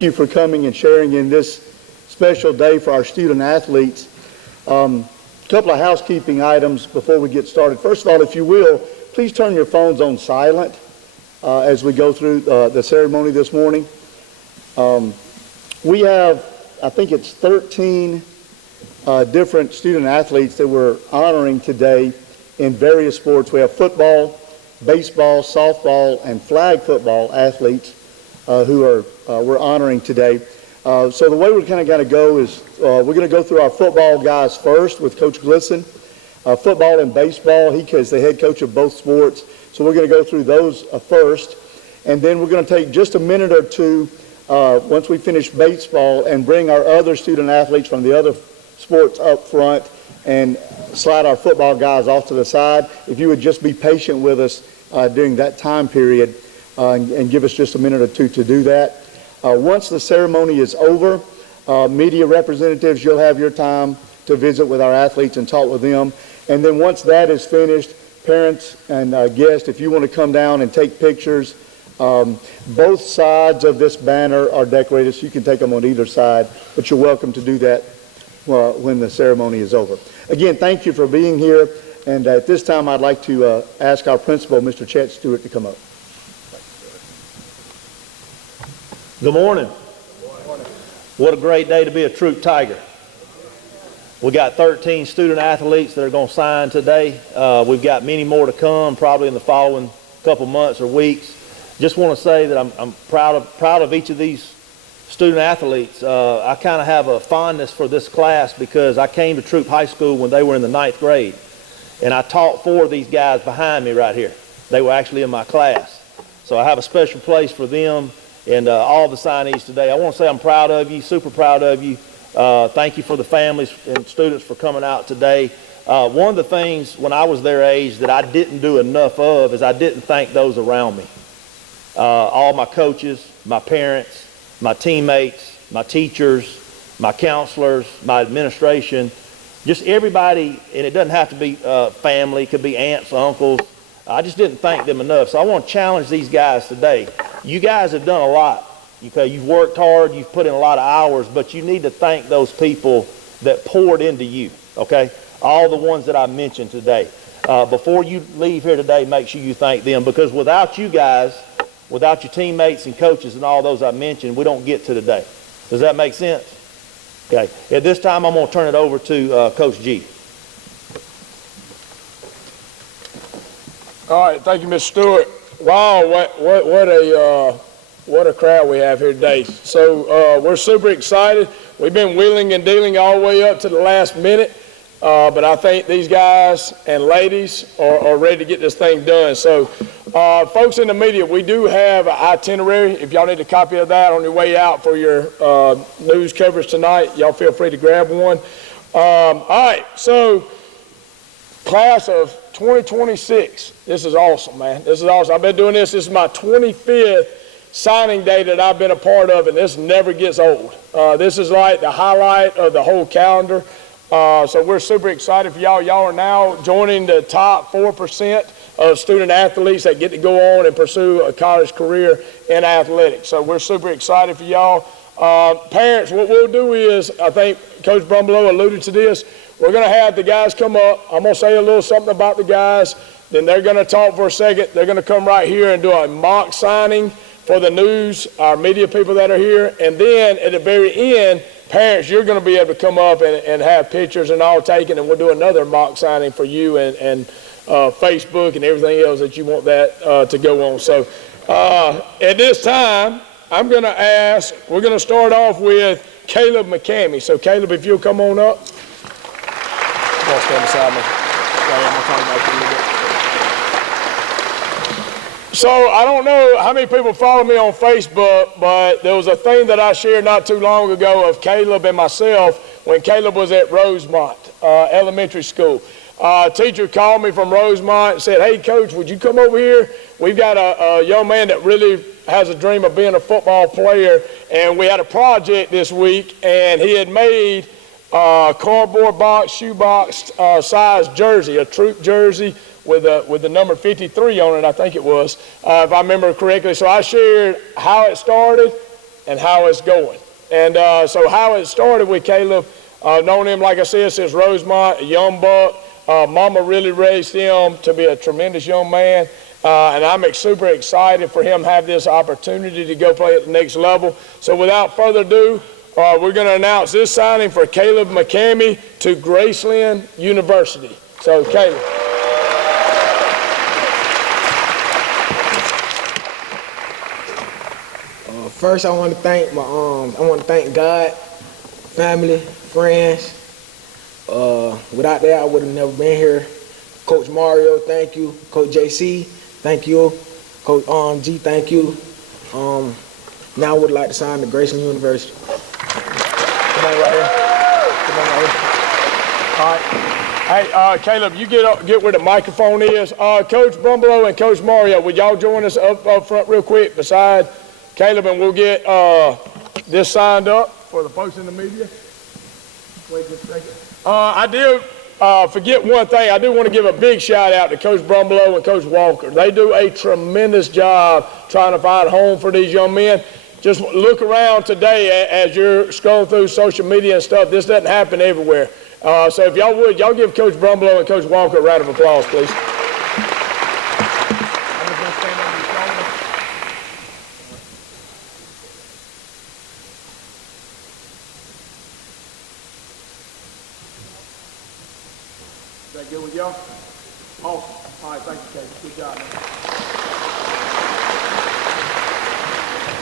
you for coming and sharing in this special day for our student athletes. A couple of housekeeping items before we get started. First of all, if you will, please turn your phones on silent as we go through the ceremony this morning. We have, I think it's 13 different student athletes that we're honoring today in various sports. We have football, baseball, softball, and flag football athletes who we're honoring today. So the way we're kind of going to go is we're going to go through our football guys first with Coach Glisson. Football and baseball, he is the head coach of both sports. So we're going to go through those first. And then we're going to take just a minute or two once we finish baseball and bring our other student athletes from the other sports up front and slide our football guys off to the side. If you would just be patient with us during that time period and give us just a minute or two to do that. Once the ceremony is over, media representatives, you'll have your time to visit with our athletes and talk with them. And then once that is finished, parents and guests, if you want to come down and take pictures, both sides of this banner are decorated, so you can take them on either side, but you're welcome to do that when the ceremony is over. Again, thank you for being here, and at this time I'd like to ask our principal, Mr. Chet Stewart, to come up. Good morning. What a great day to be a Troup Tiger. We got 13 student athletes that are going to sign today. We've got many more to come, probably in the following couple months or weeks. Just want to say that I'm proud of each of these student athletes. I kind of have a fondness for this class because I came to Troup High School when they were in the 9th grade, and I taught 4 of these guys behind me right here. They were actually in my class. So I have a special place for them and all the signees today. I want to say I'm proud of you, super proud of you. Thank you for the families and students for coming out today. One of the things when I was their age that I didn't do enough of is I didn't thank those around me. All my coaches, my parents, my teammates, my teachers, my counselors, my administration, just everybody, and it doesn't have to be family, it could be aunts, uncles. I just didn't thank them enough. So I want to challenge these guys today. You guys have done a lot. Okay, you've worked hard, you've put in a lot of hours, but you need to thank those people that poured into you, okay? All the ones that I mentioned today. Before you leave here today, make sure you thank them, because without you guys, without your teammates and coaches and all those I mentioned, we don't get to today. Does that make sense? Okay, at this time I'm going to turn it over to Coach G. All right, thank you, Mr. Stewart. Wow, what a crowd we have here today. So we're super excited. We've been wheeling and dealing all the way up to the last minute, but I think these guys and ladies are ready to get this thing done. So folks in the media, we do have an itinerary. If y'all need a copy of that on your way out for your news coverage tonight, y'all feel free to grab one. All right, so class of 2026. This is awesome, man. This is awesome. I've been doing this. This is my 25th signing day that I've been a part of, and this never gets old. This is like the highlight of the whole calendar. So we're super excited for y'all. Y'all are now joining the top 4% of student athletes that get to go on and pursue a college career in athletics. So we're super excited for y'all. Parents, what we'll do is, I think Coach Brumbelow alluded to this, we're going to have the guys come up. I'm going to say a little something about the guys. Then they're going to talk for a second. They're going to come right here and do a mock signing for the news, our media people that are here. And then at the very end, parents, you're going to be able to come up and have pictures and all taken, and we'll do another mock signing for you and Facebook and everything else that you want that to go on. So at this time, I'm going to ask, we're going to start off with Kaleb McCamey. So Kaleb, if you'll come on up. Stand beside me. So I don't know how many people follow me on Facebook, but there was a thing that I shared not too long ago of Kaleb and myself when Kaleb was at Rosemont Elementary School. A teacher called me from Rosemont and said, "Hey, Coach, would you come over here? We've got a young man that really has a dream of being a football player, and we had a project this week, and he had made cardboard box, shoebox size jersey, a Troup jersey with the number 53 on it, I think it was, if I remember correctly." So I shared how it started and how it's going. And so how it started with Kaleb, known him, like I said, since Rosemont, a young buck. Mama really raised him to be a tremendous young man. And I'm super excited for him to have this opportunity to go play at the next level. So without further ado, we're going to announce this signing for Kaleb McCamey to Graceland University. So, Kaleb. First, I want to thank God, family, friends. Without that, I would have never been here. Coach Mario, thank you. Coach JC, thank you. Coach G, thank you. Now I would like to sign to Graceland University. Come on right here. Come on right here. All right. Hey, Kaleb, you get where the microphone is. Coach Brumbelow and Coach Mario, would y'all join us up front real quick beside Kaleb, and we'll get this signed up for the folks in the media. Wait just a second. I did forget one thing. I do want to give a big shout out to Coach Brumbelow and Coach Walker. They do a tremendous job trying to find a home for these young men. Just look around today as you're scrolling through social media and stuff. This doesn't happen everywhere. So if y'all would, y'all give Coach Brumbelow and Coach Walker a round of applause, please. Is that good with y'all? Awesome. All right, thank you, Kate. Good job, man.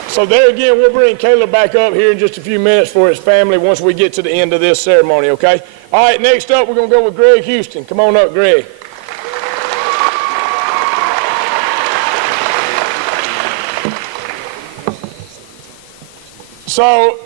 So there again, we'll bring Kaleb back up here in just a few minutes for his family once we get to the end of this ceremony, okay? All right, next up, we're going to go with Greg Houston. Come on up, Greg. So,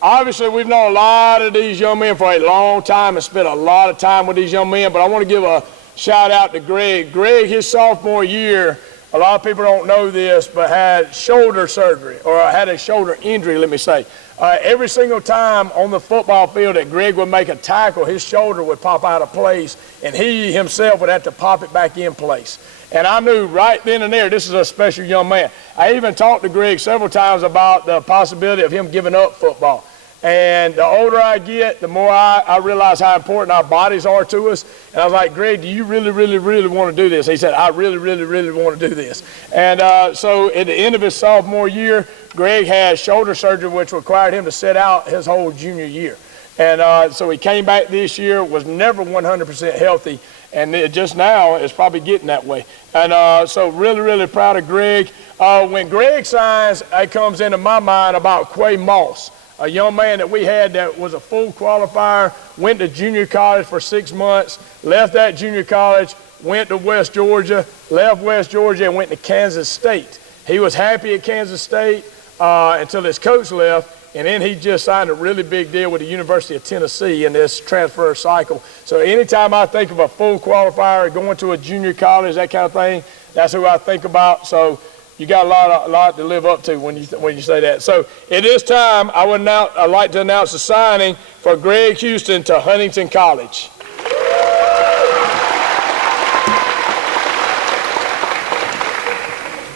obviously, we've known a lot of these young men for a long time and spent a lot of time with these young men, but I want to give a shout out to Greg. Greg, his sophomore year, a lot of people don't know this, but had shoulder surgery, or had a shoulder injury, let me say. Every single time on the football field that Greg would make a tackle, his shoulder would pop out of place, and he himself would have to pop it back in place. And I knew right then and there, this is a special young man. I even talked to Greg several times about the possibility of him giving up football. And the older I get, the more I realize how important our bodies are to us. And I was like, Greg, do you really, really, really want to do this? He said, I really, really, really want to do this. And so at the end of his sophomore year, Greg had shoulder surgery, which required him to sit out his whole junior year. And so he came back this year, was never 100% healthy, and it just now is probably getting that way. And so really, really proud of Greg. When Greg signs, it comes into my mind about Quay Moss, a young man that we had that was a full qualifier, went to junior college for 6 months, left that junior college, went to West Georgia, left West Georgia, and went to Kansas State. He was happy at Kansas State until his coach left, and then he just signed a really big deal with the University of Tennessee in this transfer cycle. So anytime I think of a full qualifier, going to a junior college, that kind of thing, that's who I think about. So you got a lot to live up to when you say that. So at this time, I'd like to announce the signing for Greg Houston to Huntingdon College.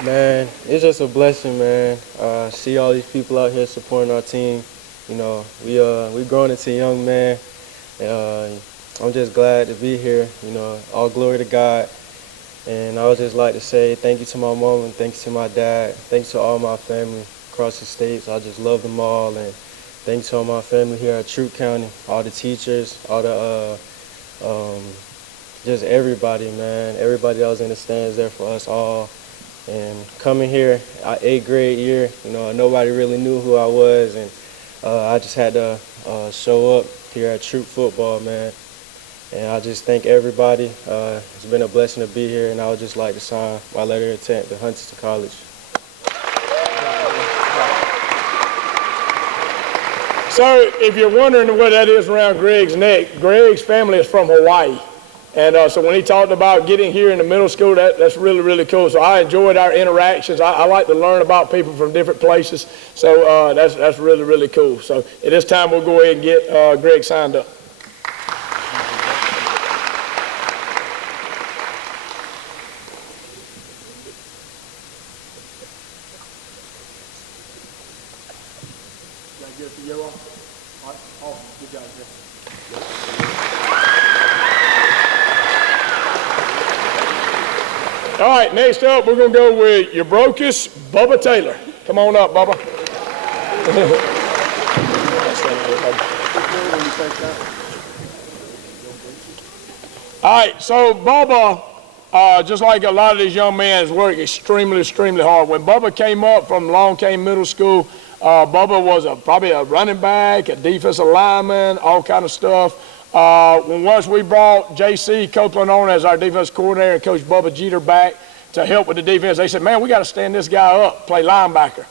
Man, it's just a blessing, man. See all these people out here supporting our team. You know, we growing into young men. I'm just glad to be here. You know, all glory to God. And I would just like to say thank you to my mom and thanks to my dad. Thanks to all my family across the states. I just love them all. And thanks to all my family here at Troup County, all the teachers, all the, just everybody, man. Everybody that was in the stands there for us all. And coming here, 8th grade year, you know, nobody really knew who I was. And I just had to show up here at Troup football, man. And I just thank everybody. It's been a blessing to be here, and I would just like to sign my letter of intent to Huntingdon College. So if you're wondering what that is around Greg's neck, Greg's family is from Hawaii. And so when he talked about getting here in the middle school, that's really, really cool. So I enjoyed our interactions. I like to learn about people from different places. So that's really, really cool. So at this time, we'll go ahead and get Greg signed up. Good for you all? All right, awesome. Good job, Jeff. All right, next up, we're going to go with your brokest, Bubba Taylor. Come on up, Bubba. All right, so Bubba, just like a lot of these young men, has worked extremely, extremely hard. When Bubba came up from Long Cane Middle School, Bubba was probably a running back, a defensive lineman, all kind of stuff. Once we brought J.C. Copeland on as our defense coordinator and Coach Bubba Jeter back to help with the defense, they said, man, we got to stand this guy up, play linebacker.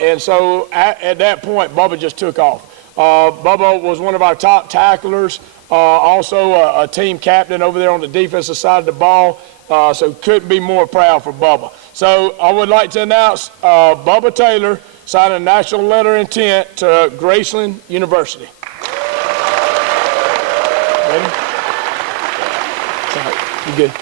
And so at that point, Bubba just took off. Bubba was one of our top tacklers, also a team captain over there on the defensive side of the ball, so couldn't be more proud for Bubba. So I would like to announce Bubba Taylor signed a national letter of intent to Graceland University. Ready? Sorry, you good?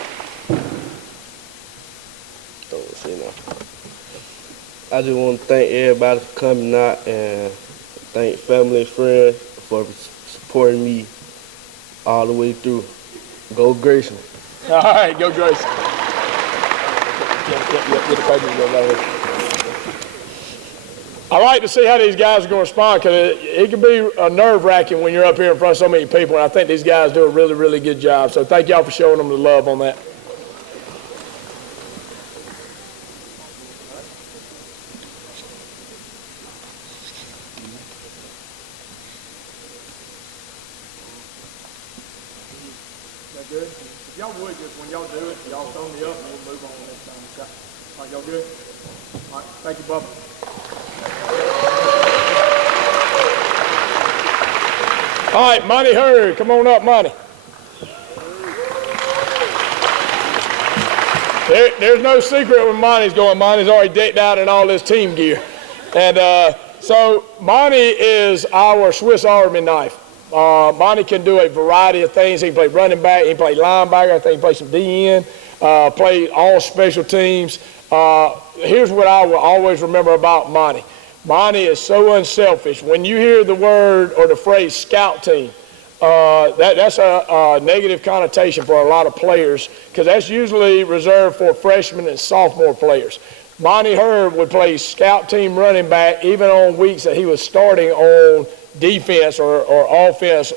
I just want to thank everybody for coming out and thank family and friends for supporting me all the way through. Go Graceland. All right, go Graceland. Get the papers right here. I like to see how these guys are going to respond because it can be nerve-wracking when you're up here in front of so many people, and I think these guys do a really, really good job. So thank y'all for showing them the love on that. That good? If y'all would, just when y'all do it, y'all throw me up and we'll move on next time. Okay? All right, y'all good? All right, thank you, Bubba. All right, Monty Heard, come on up, Monty. There's no secret where Monty's going. Monty's already decked out in all his team gear. And so Monty is our Swiss Army knife. Monty can do a variety of things. He can play running back, he can play linebacker, I think he can play some DN, play all special teams. Here's what I will always remember about Monty. Monty is so unselfish. When you hear the word or the phrase scout team, that's a negative connotation for a lot of players because that's usually reserved for freshmen and sophomore players. Monty Heard would play scout team running back even on weeks that he was starting on defense or offense.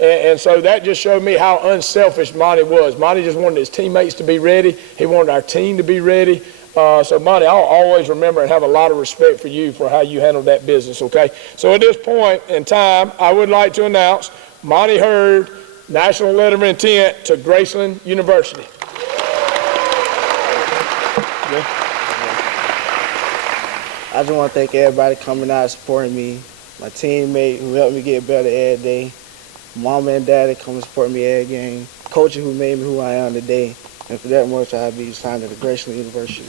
And so that just showed me how unselfish Monty was. Monty just wanted his teammates to be ready. He wanted our team to be ready. So, Monty, I'll always remember and have a lot of respect for you for how you handled that business, okay? So at this point in time, I would like to announce Monty Heard, national letter of intent to Graceland University. I just want to thank everybody coming out and supporting me, my teammate who helped me get better every day, mama and daddy come and support me every game, coaches who made me who I am today. And for that much, I'll be signed to the Graceland University.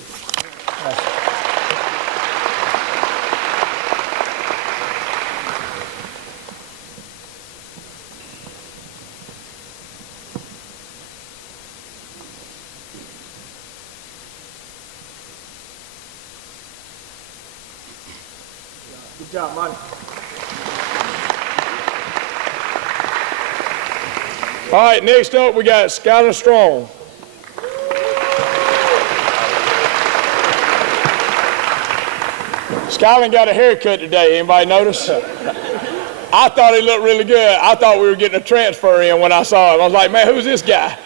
Good job, Monty. All right, next up we got Skylen Straughn. Skylen got a haircut today. Anybody notice? I thought he looked really good. I thought we were getting a transfer in when I saw him. I was like, man, who's this guy?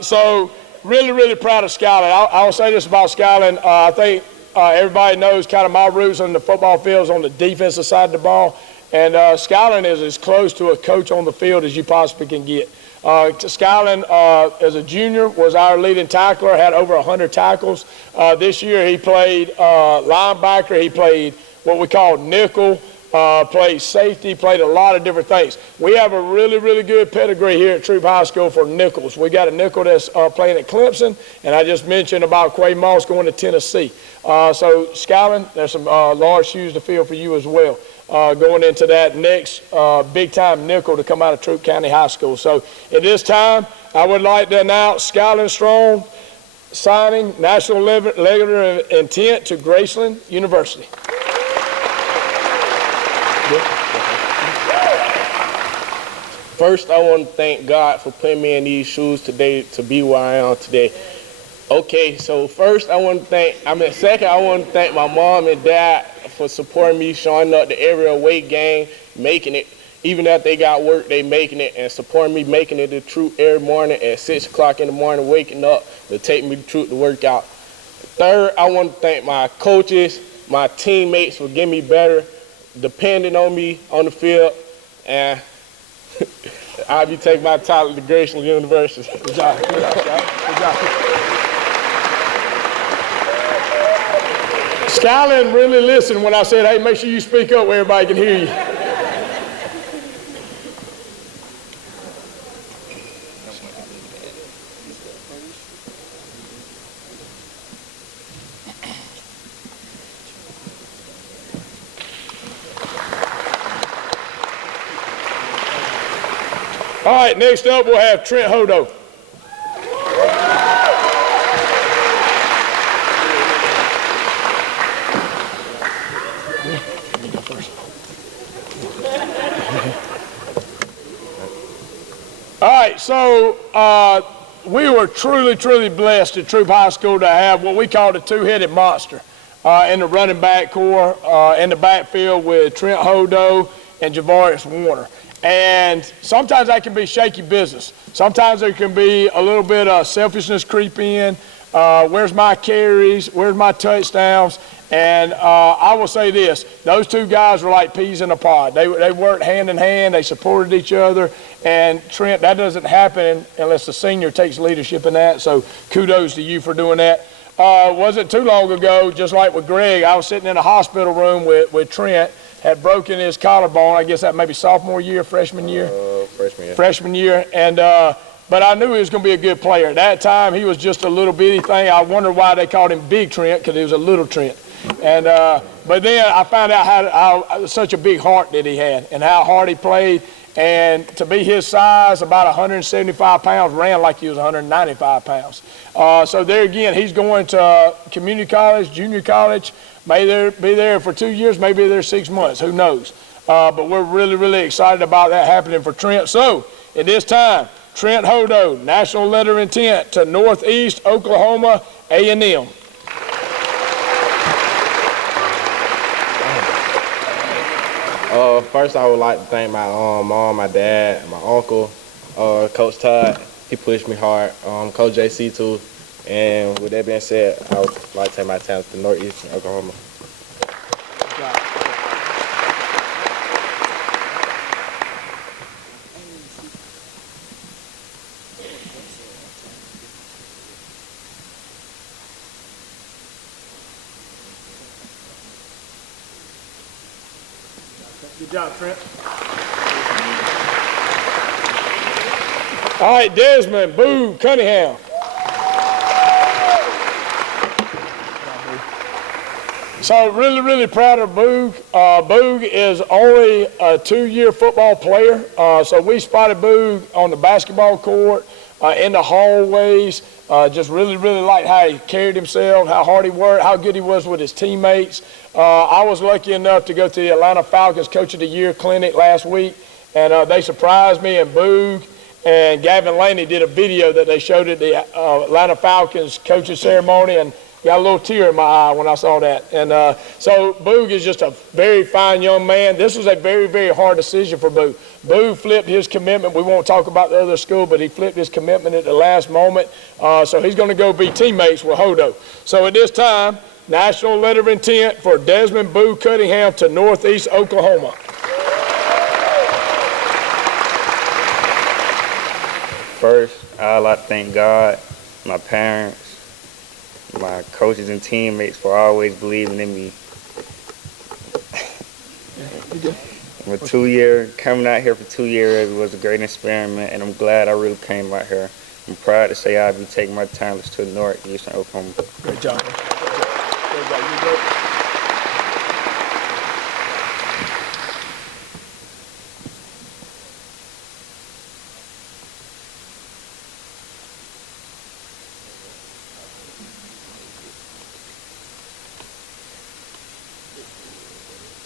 So really, really proud of Skylen. I'll say this about Skylen. I think everybody knows kind of my roots on the football field is on the defensive side of the ball. And Skylen is as close to a coach on the field as you possibly can get. Skylen, as a junior, was our leading tackler, had over 100 tackles. This year he played linebacker, he played what we call nickel, played safety, played a lot of different things. We have a really, really good pedigree here at Troup High School for nickels. We got a nickel that's playing at Clemson, and I just mentioned about Quay Moss going to Tennessee. So Skylen, there's some large shoes to fill for you as well. Going into that next big-time nickel to come out of Troup County High School. So at this time, I would like to announce Skylen Straughn signing national letter of intent to Graceland University. First, I want to thank God for putting me in these shoes today to be where I am today. Okay, so first I want to second, I want to thank my mom and dad for supporting me, showing up the every away game, making it. Even after they got work, they making it and supporting me, making it to Troup every morning at 6 o'clock in the morning, waking up to take me to Troup to work out. Third, I want to thank my coaches, my teammates for getting me better, depending on me on the field, and I'll be taking my title to Graceland University. Good job. Good job. Good job. Skylen really listened when I said, hey, make sure you speak up where everybody can hear you. All right, next up we'll have Trent Hodo. All right, so we were truly, truly blessed at Troup High School to have what we call the two-headed monster in the running back core, in the backfield with Trent Hodo and Javarius Warner. And sometimes that can be shaky business. Sometimes there can be a little bit of selfishness creep in. Where's my carries? Where's my touchdowns? And I will say this, those two guys were like peas in a pod. They worked hand in hand, they supported each other, and Trent, that doesn't happen unless the senior takes leadership in that, so kudos to you for doing that. Wasn't too long ago, just like with Greg, I was sitting in a hospital room with Trent, had broken his collarbone, I guess that maybe sophomore year, freshman year? Freshman year. Freshman year, and but I knew he was going to be a good player. At that time, he was just a little bitty thing. I wondered why they called him Big Trent, because he was a little Trent. And but then I found out how such a big heart that he had and how hard he played. And to be his size, about 175 pounds, ran like he was 195 pounds. So there again, he's going to community college, junior college, may be there for 2 years, maybe there 6 months, who knows. But we're really, really excited about that happening for Trent. So at this time, Trent Hodo, national letter of intent to Northeast Oklahoma A&M. First, I would like to thank my mom, my dad, my uncle, Coach Todd. He pushed me hard. Coach JC too. And with that being said, I would like to take my talents to Northeast Oklahoma. Good job, Trent. All right, Desmon Cunningham. So really, really proud of Boog. Boog is only a 2-year football player. So we spotted Boog on the basketball court, in the hallways. Just really, really liked how he carried himself, how hard he worked, how good he was with his teammates. I was lucky enough to go to the Atlanta Falcons Coach of the Year clinic last week, and they surprised me, and Boog and Gavin Laney did a video that they showed at the Atlanta Falcons coaching ceremony, and got a little tear in my eye when I saw that. And so Boog is just a very fine young man. This was a very, very hard decision for Boog. Boog flipped his commitment. We won't talk about the other school, but he flipped his commitment at the last moment. So he's going to go be teammates with Hodo. So at this time, national letter of intent for Desmon Cunningham to Northeast Oklahoma. First, I'd like to thank God, my parents, my coaches and teammates for always believing in me. Coming out here for 2 years was a great experiment, and I'm glad I really came out here. I'm proud to say I'll be taking my talents to Northeastern Oklahoma. Great job. Great job.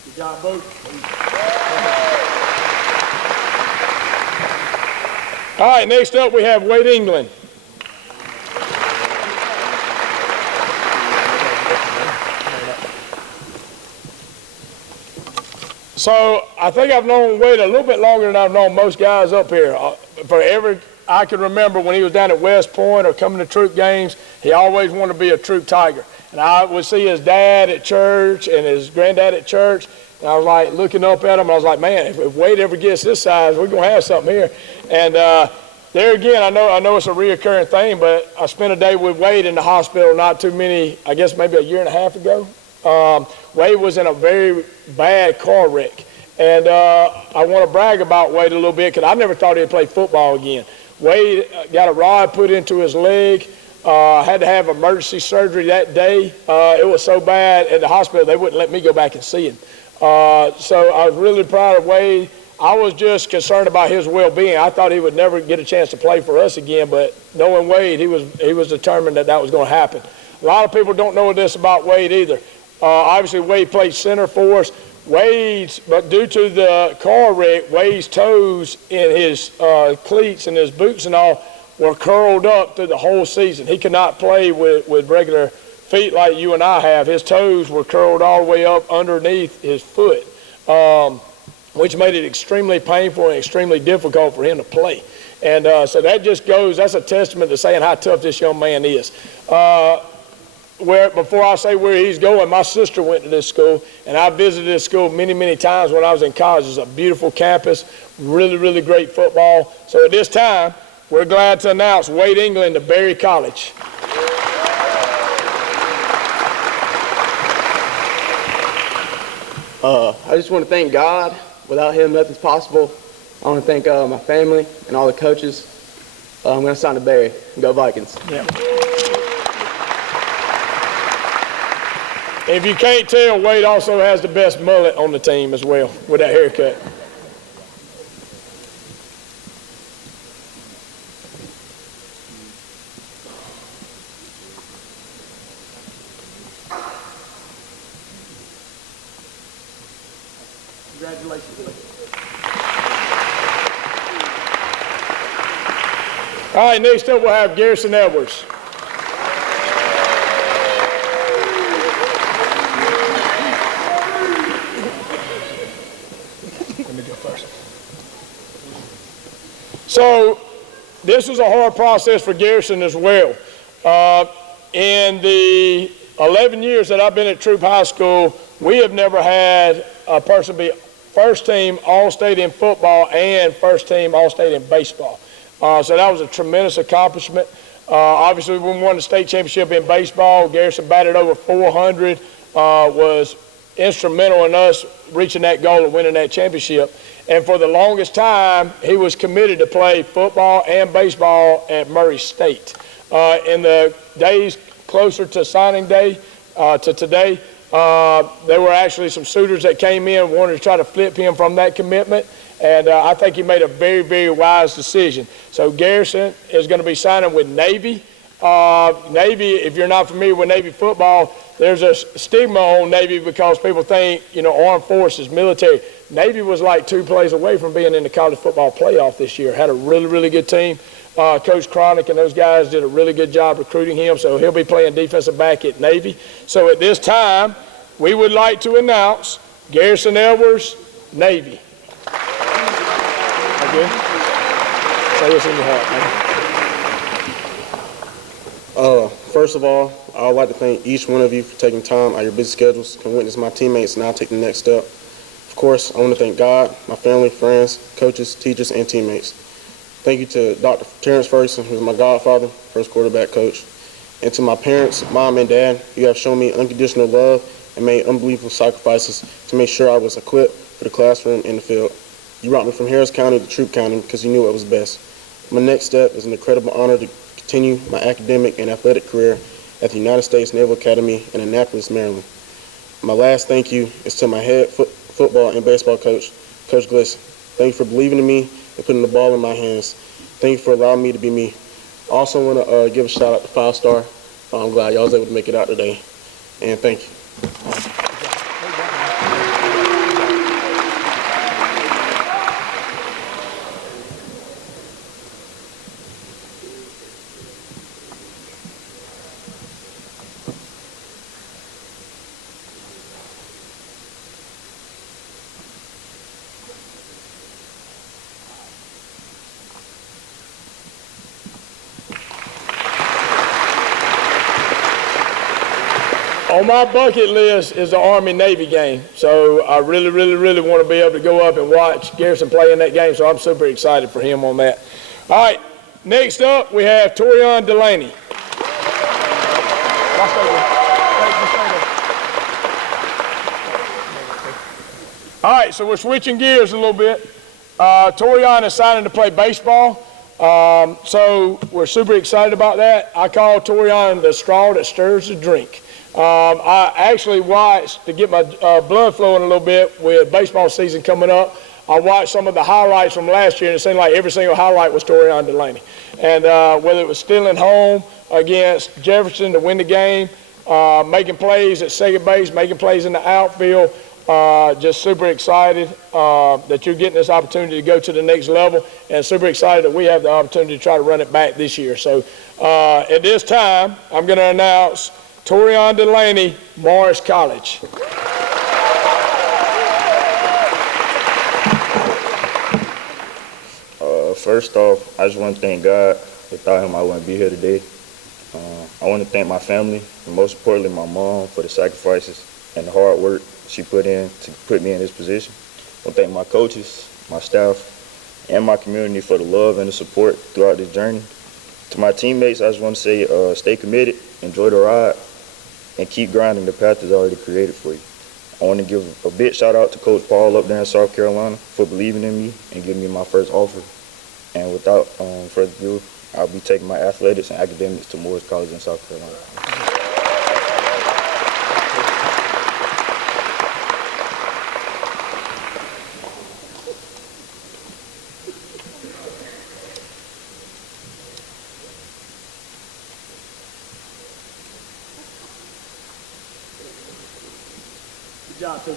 You go. John Booth. All right, next up we have Wade England. So I think I've known Wade a little bit longer than I've known most guys up here. I can remember when he was down at West Point or coming to troop games, he always wanted to be a troop Tiger. And I would see his dad at church and his granddad at church, and I was like looking up at him, and I was like, man, if Wade ever gets this size, we're going to have something here. And there again, I know it's a reoccurring thing, but I spent a day with Wade in the hospital not too many, I guess maybe a year and a half ago. Wade was in a very bad car wreck. And I want to brag about Wade a little bit because I never thought he'd play football again. Wade got a rod put into his leg, had to have emergency surgery that day. It was so bad at the hospital they wouldn't let me go back and see him. So I was really proud of Wade. I was just concerned about his well-being. I thought he would never get a chance to play for us again, but knowing Wade, he was determined that was going to happen. A lot of people don't know this about Wade either. Obviously, Wade played center for us. But due to the car wreck, Wade's toes in his cleats and his boots and all were curled up through the whole season. He could not play with regular feet like you and I have. His toes were curled all the way up underneath his foot, which made it extremely painful and extremely difficult for him to play. And so that just that's a testament to saying how tough this young man is. Before I say where he's going, my sister went to this school, and I visited this school many, many times when I was in college. It's a beautiful campus, really, really great football. So at this time, we're glad to announce Wade England to Berry College. I just want to thank God. Without him, nothing's possible. I want to thank my family and all the coaches. I'm going to sign to Berry. Go Vikings. Yeah. If you can't tell, Wade also has the best mullet on the team as well with that haircut. Congratulations. All right, next up we'll have Garrison Edwards. So this was a hard process for Garrison as well. In the 11 years that I've been at Troup High School, we have never had a person be first team All-State in football and first team All-State in baseball. So that was a tremendous accomplishment. Obviously, we won the state championship in baseball. Garrison batted over 400, was instrumental in us reaching that goal of winning that championship. And for the longest time, he was committed to play football and baseball at Murray State. In the days closer to signing day to today, there were actually some suitors that came in and wanted to try to flip him from that commitment. And I think he made a very, very wise decision. So Garrison is going to be signing with Navy. Navy, if you're not familiar with Navy football, there's a stigma on Navy because people think, armed forces, military. Navy was like 2 plays away from being in the college football playoff this year. Had a really, really good team. Coach Cronick and those guys did a really good job recruiting him, so he'll be playing defensive back at Navy. So at this time, we would like to announce Garrison Edwards, Navy. Okay? Say what's in your heart, man. First of all, I would like to thank each one of you for taking time out of your busy schedules to witness my teammates and now take the next step. Of course, I want to thank God, my family, friends, coaches, teachers, and teammates. Thank you to Dr. Terrence Ferguson, who's my godfather, first quarterback coach. And to my parents, mom and dad, you have shown me unconditional love and made unbelievable sacrifices to make sure I was equipped for the classroom and the field. You brought me from Harris County to Troup County because you knew what was best. My next step is an incredible honor to continue my academic and athletic career at the United States Naval Academy in Annapolis, Maryland. My last thank you is to my head football and baseball coach, Coach Glisson. Thank you for believing in me and putting the ball in my hands. Thank you for allowing me to be me. I also want to give a shout out to 5-Star. I'm glad y'all was able to make it out today. And thank you. on my bucket list is the Army-Navy game. So I really, really, really want to be able to go up and watch Garrison play in that game. So I'm super excited for him on that. All right, next up we have Torreion Delaney. All right, so we're switching gears a little bit. Torreion is signing to play baseball. So we're super excited about that. I call Torreion the straw that stirs the drink. I actually watched, to get my blood flowing a little bit with baseball season coming up, I watched some of the highlights from last year, and it seemed like every single highlight was Torreion Delaney. And whether it was stealing home against Jefferson to win the game, making plays at second base, making plays in the outfield, just super excited that you're getting this opportunity to go to the next level, and super excited that we have the opportunity to try to run it back this year. So at this time, I'm going to announce Torreion Delaney, Morris College. First off, I just want to thank God. Without him, I wouldn't be here today. I want to thank my family, and most importantly, my mom, for the sacrifices and the hard work she put in to put me in this position. I want to thank my coaches, my staff, and my community for the love and the support throughout this journey. To my teammates, I just want to say stay committed, enjoy the ride, and keep grinding the path that's already created for you. I want to give a big shout out to Coach Paul up there in South Carolina for believing in me and giving me my first offer. And without further ado, I'll be taking my athletics and academics to Morris College in South Carolina. Good job, Pete.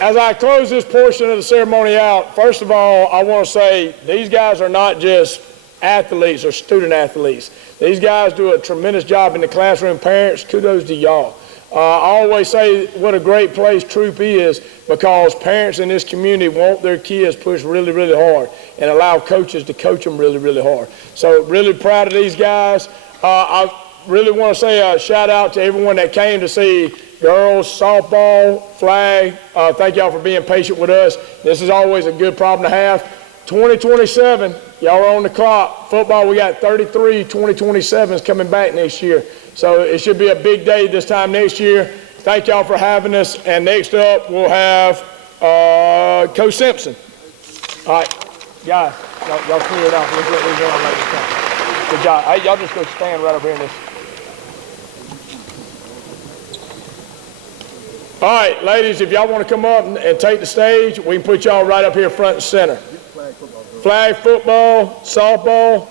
As I close this portion of the ceremony out, first of all, I want to say these guys are not just athletes or student athletes. These guys do a tremendous job in the classroom. Parents, kudos to y'all. I always say what a great place Troup is, because parents in this community want their kids pushed really, really hard and allow coaches to coach them really, really hard. So really proud of these guys. I really want to say a shout out to everyone that came to see girls, softball, flag. Thank y'all for being patient with us. This is always a good problem to have. 2027, y'all are on the clock. Football, we got 33 2027s coming back next year. So it should be a big day this time next year. Thank y'all for having us. And next up, we'll have Coach Simpson. All right, guys, y'all clear it out. Let's let these young ladies come. Good job. Hey, y'all just go stand right over here in this. All right, ladies, if y'all want to come up and take the stage, we can put y'all right up here front and center. Flag football, softball.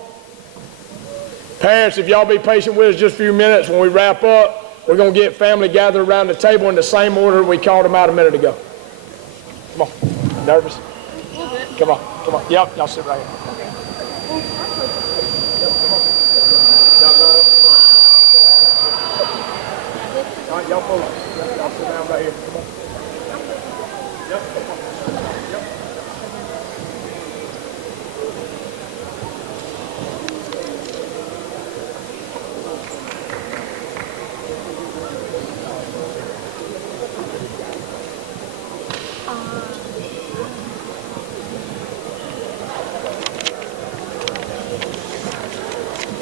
Parents, if y'all be patient with us just a few minutes, when we wrap up, we're going to get family gathered around the table in the same order we called them out a minute ago. Come on. Nervous? Come on. Come on. Yep, y'all sit right here. Yep, come on. All right, y'all pull up. Y'all sit down right here. Come on. Yep, come on. Yep.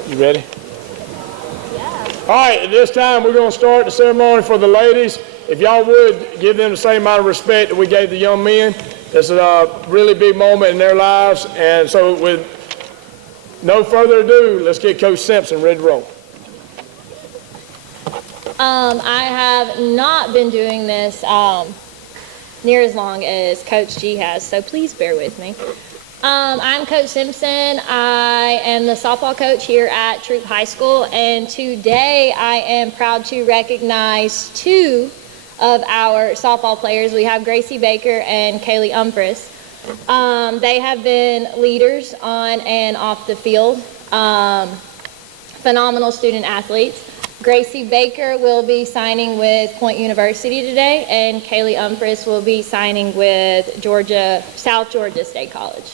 You ready? All right, at this time, we're going to start the ceremony for the ladies. If y'all would, give them the same amount of respect that we gave the young men. This is a really big moment in their lives. And so with no further ado, let's get Coach Simpson ready to roll. I have not been doing this near as long as Coach G has, so please bear with me. I'm Coach Simpson. I am the softball coach here at Troup High School, and today I am proud to recognize two of our softball players. We have Gracie Baker and Kaylee Umfress. They have been leaders on and off the field, phenomenal student athletes. Gracie Baker will be signing with Point University today, and Kaylee Umfress will be signing with South Georgia State College.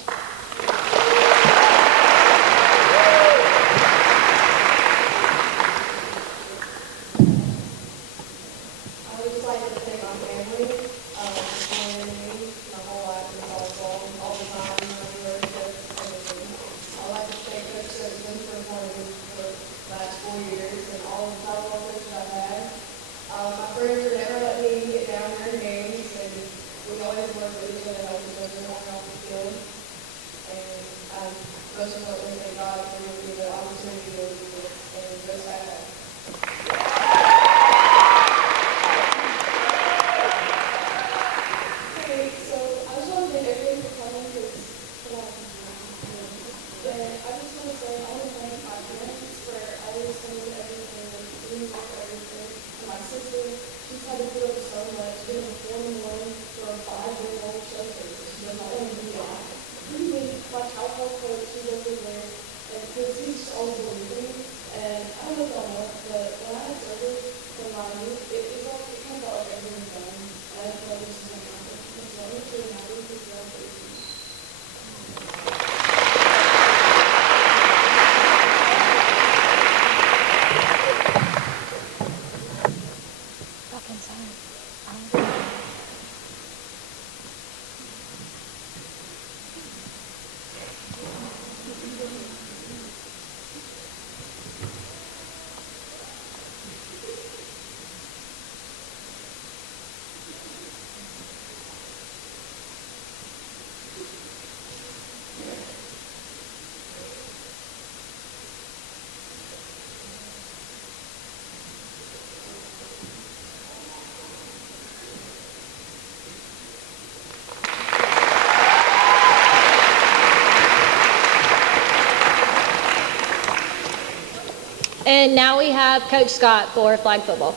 And now we have Coach Scott for flag football.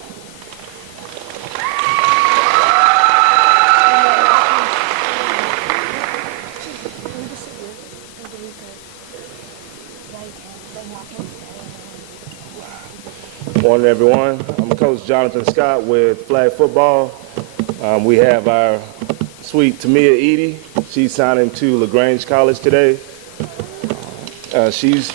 Morning, everyone. I'm Coach Jonathan Scott with flag football. We have our sweet Tamia Eady. She's signing to LaGrange College today. She's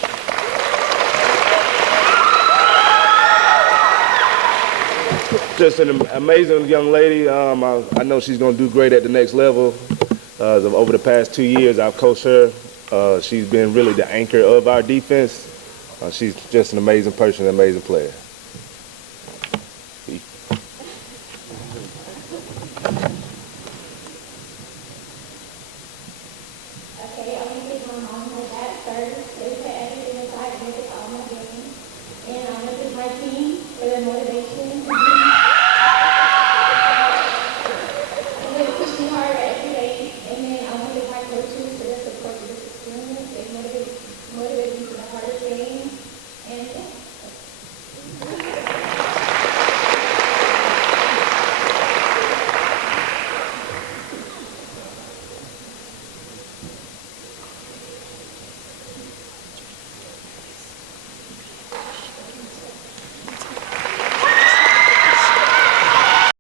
just an amazing young lady. I know she's going to do great at the next level. Over the past 2 years, I've coached her. She's been really the anchor of our defense. She's just an amazing person, an amazing player.